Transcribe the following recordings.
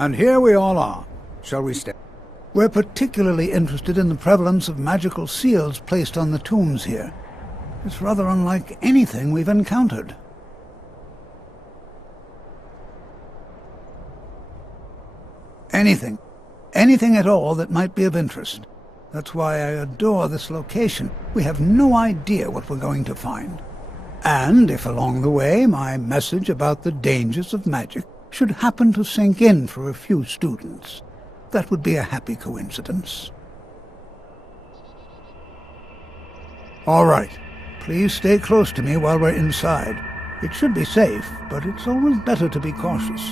And here we all are. Shall we stay? We're particularly interested in the prevalence of magical seals placed on the tombs here. It's rather unlike anything we've encountered. Anything. Anything at all that might be of interest. That's why I adore this location. We have no idea what we're going to find. And if along the way my message about the dangers of magic should happen to sink in for a few students, that would be a happy coincidence. All right. Please stay close to me while we're inside. It should be safe, but it's always better to be cautious.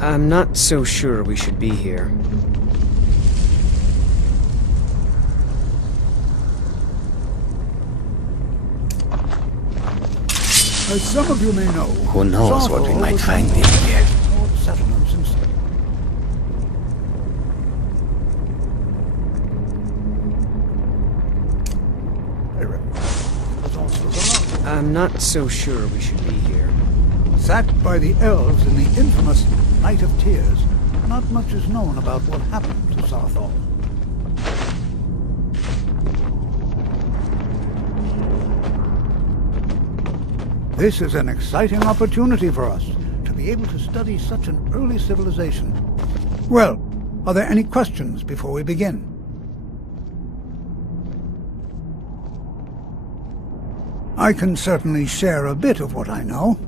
I'm not so sure we should be here. As some of you may know, who knows what we might find in here. Settlements and I'm not so sure we should be here. Sacked by the elves in the infamous Night of Tears, not much is known about what happened to Saarthal. This is an exciting opportunity for us to be able to study such an early civilization. Well, are there any questions before we begin? I can certainly share a bit of what I know.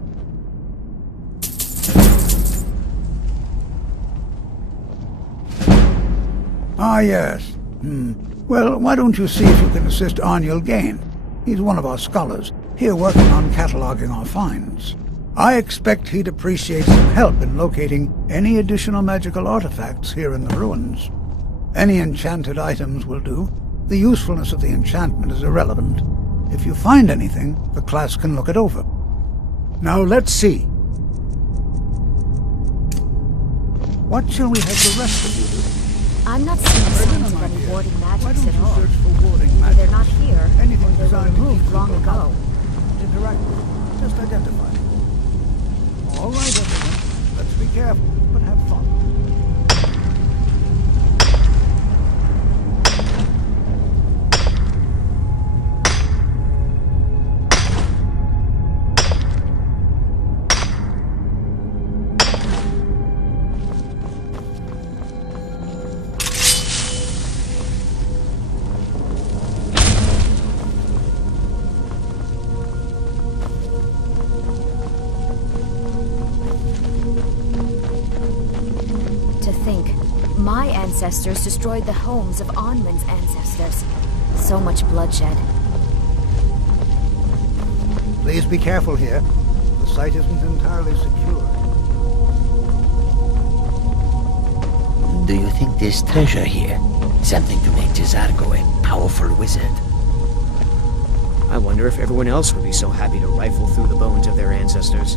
Ah, yes. Well, why don't you see if you can assist Arniel Gain? He's one of our scholars, here working on cataloging our finds. I expect he'd appreciate some help in locating any additional magical artifacts here in the ruins. Any enchanted items will do. The usefulness of the enchantment is irrelevant. If you find anything, the class can look it over. Now let's see. What shall we have the rest of you do? I'm not seeing signs of any warding magics at all. Search for warding magic? They're not here, Anything or they were designed to removed keep long people ago. out. Interact with them. Just identify them. All right, everyone. Let's be careful, but have fun. My ancestors destroyed the homes of Onmund's ancestors. So much bloodshed. Please be careful here. The site isn't entirely secure. Do you think there's treasure here? Something to make Jazargo a powerful wizard? I wonder if everyone else would be so happy to rifle through the bones of their ancestors.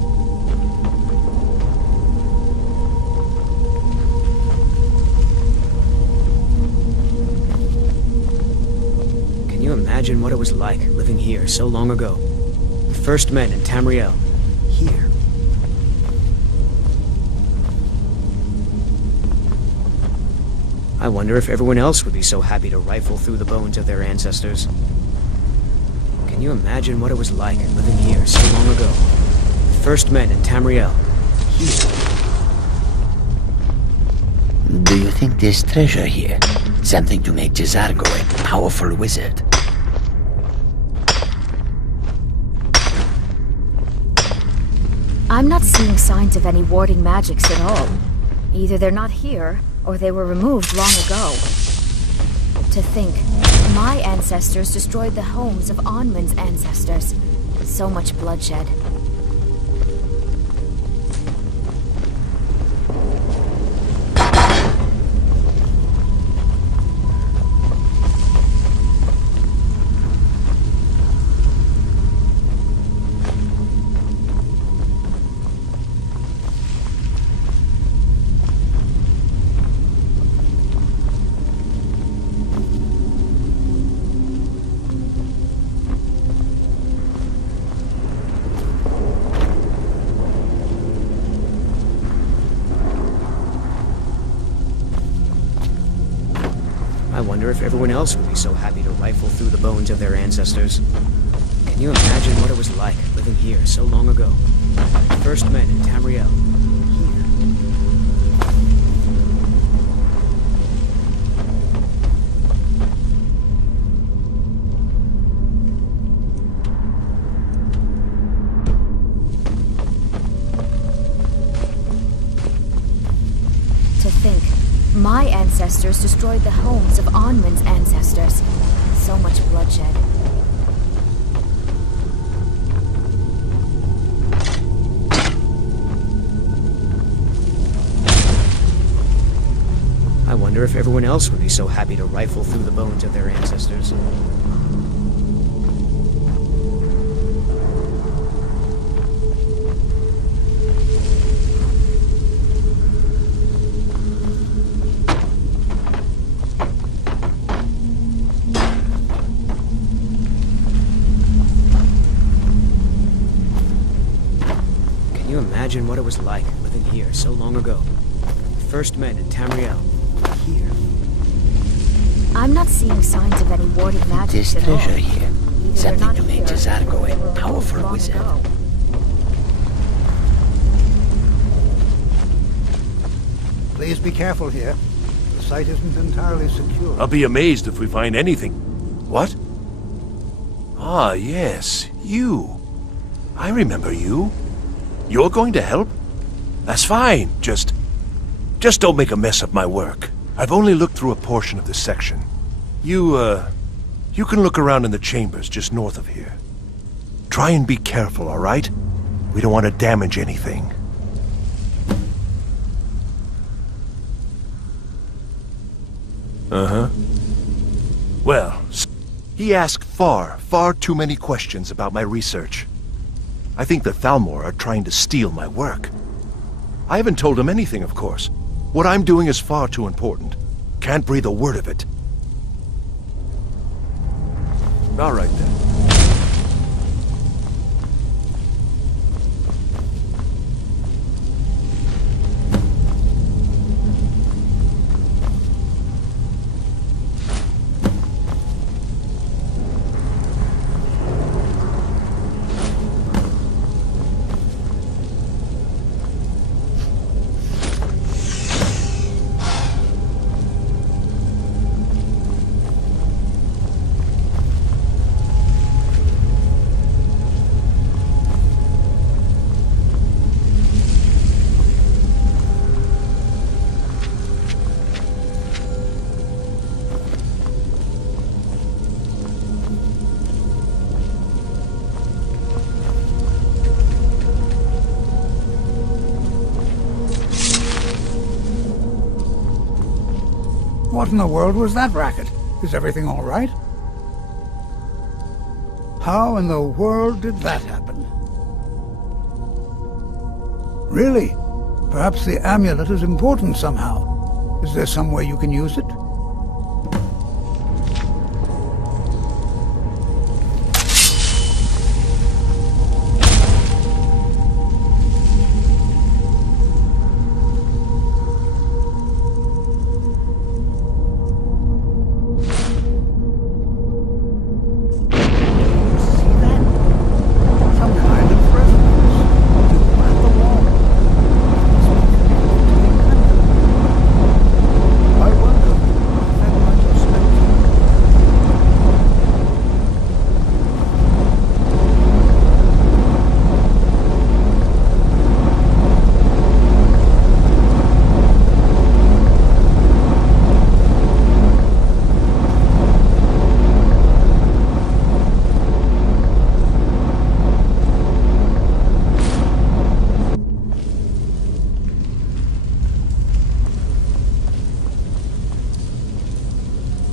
Can you imagine what it was like living here so long ago? The first men in Tamriel. Here. I wonder if everyone else would be so happy to rifle through the bones of their ancestors. Can you imagine what it was like living here so long ago? The first men in Tamriel. Here. Do you think there's treasure here? Something to make Jazargo a powerful wizard? I'm not seeing signs of any warding magics at all. Either they're not here, or they were removed long ago. To think, my ancestors destroyed the homes of Onwin's ancestors. So much bloodshed. I wonder if everyone else would be so happy to rifle through the bones of their ancestors. Can you imagine what it was like living here so long ago? The first men in Tamriel. To think, my ancestors destroyed the homes of Onwin's ancestors. So much bloodshed. I wonder if everyone else would be so happy to rifle through the bones of their ancestors. Can you imagine what it was like living here so long ago? The first men in Tamriel. Here. I'm not seeing signs of any warded magic This at all. treasure here. Either they're Something not to make here, Tazargo or they were a powerful removed long wizard. ago. Please be careful here. The site isn't entirely secure. I'll be amazed if we find anything. What? Ah, yes, you. I remember you. You're going to help? That's fine. Just don't make a mess of my work. I've only looked through a portion of this section. You can look around in the chambers just north of here. Try and be careful, all right? We don't want to damage anything. Uh-huh. Well, he asked far too many questions about my research. I think the Thalmor are trying to steal my work. I haven't told him anything, of course. What I'm doing is far too important. Can't breathe a word of it. All right, then. What in the world was that racket? Is everything all right? How in the world did that happen? Really? Perhaps the amulet is important somehow. Is there some way you can use it?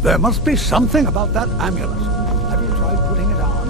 There must be something about that amulet. Have you tried putting it on?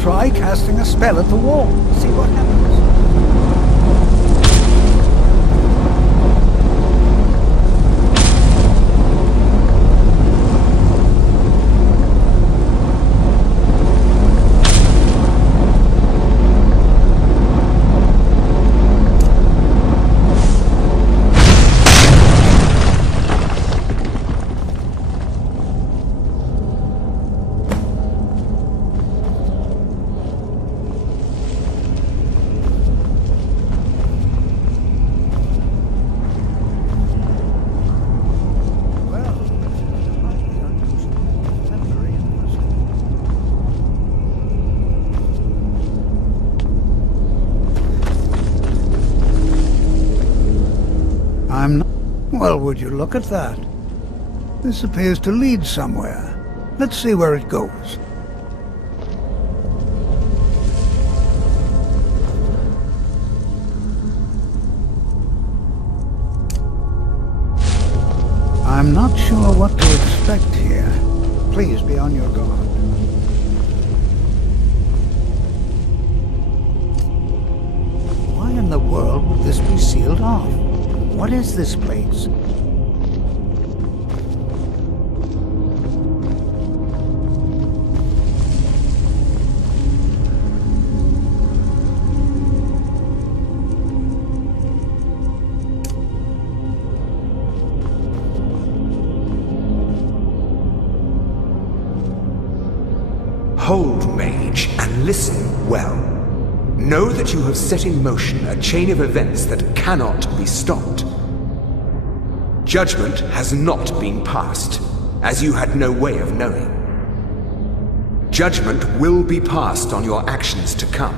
Try casting a spell at the wall. See what happens. I'm not... Well, would you look at that? This appears to lead somewhere. Let's see where it goes. I'm not sure what to expect here. Please be on your guard. Why in the world would this be sealed off? What is this place? Hold, mage, and listen well. Know that you have set in motion a chain of events that cannot be stopped. Judgment has not been passed, as you had no way of knowing. Judgment will be passed on your actions to come,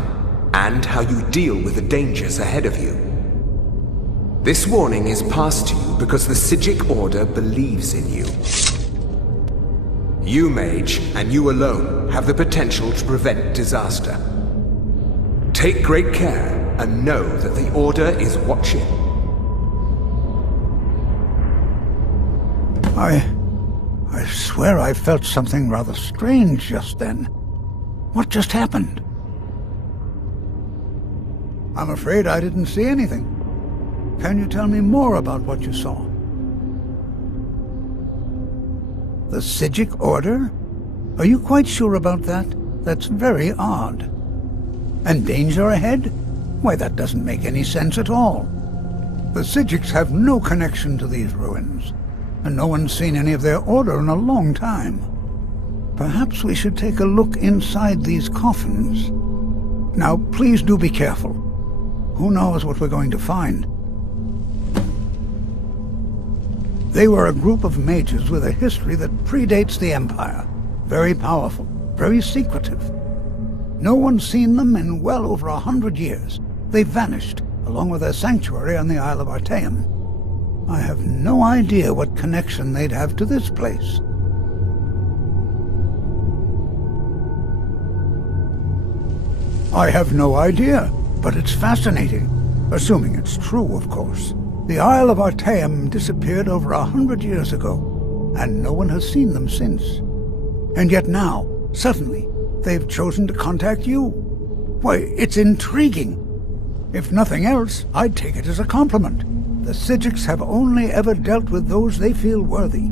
and how you deal with the dangers ahead of you. This warning is passed to you because the Psijic Order believes in you. You, mage, and you alone, have the potential to prevent disaster. Take great care, and know that the Order is watching. I swear I felt something rather strange just then. What just happened? I'm afraid I didn't see anything. Can you tell me more about what you saw? The Psijic Order? Are you quite sure about that? That's very odd. And danger ahead? Why, that doesn't make any sense at all. The Psijics have no connection to these ruins, and no one's seen any of their order in a long time. Perhaps we should take a look inside these coffins. Now, please do be careful. Who knows what we're going to find? They were a group of mages with a history that predates the Empire. Very powerful, very secretive. No one's seen them in well over 100 years. They vanished, along with their sanctuary on the Isle of Artaeum. I have no idea what connection they'd have to this place. I have no idea, but it's fascinating. Assuming it's true, of course. The Isle of Artaeum disappeared over 100 years ago, and no one has seen them since. And yet now, suddenly, they've chosen to contact you. Why, it's intriguing. If nothing else, I'd take it as a compliment. The Psijics have only ever dealt with those they feel worthy.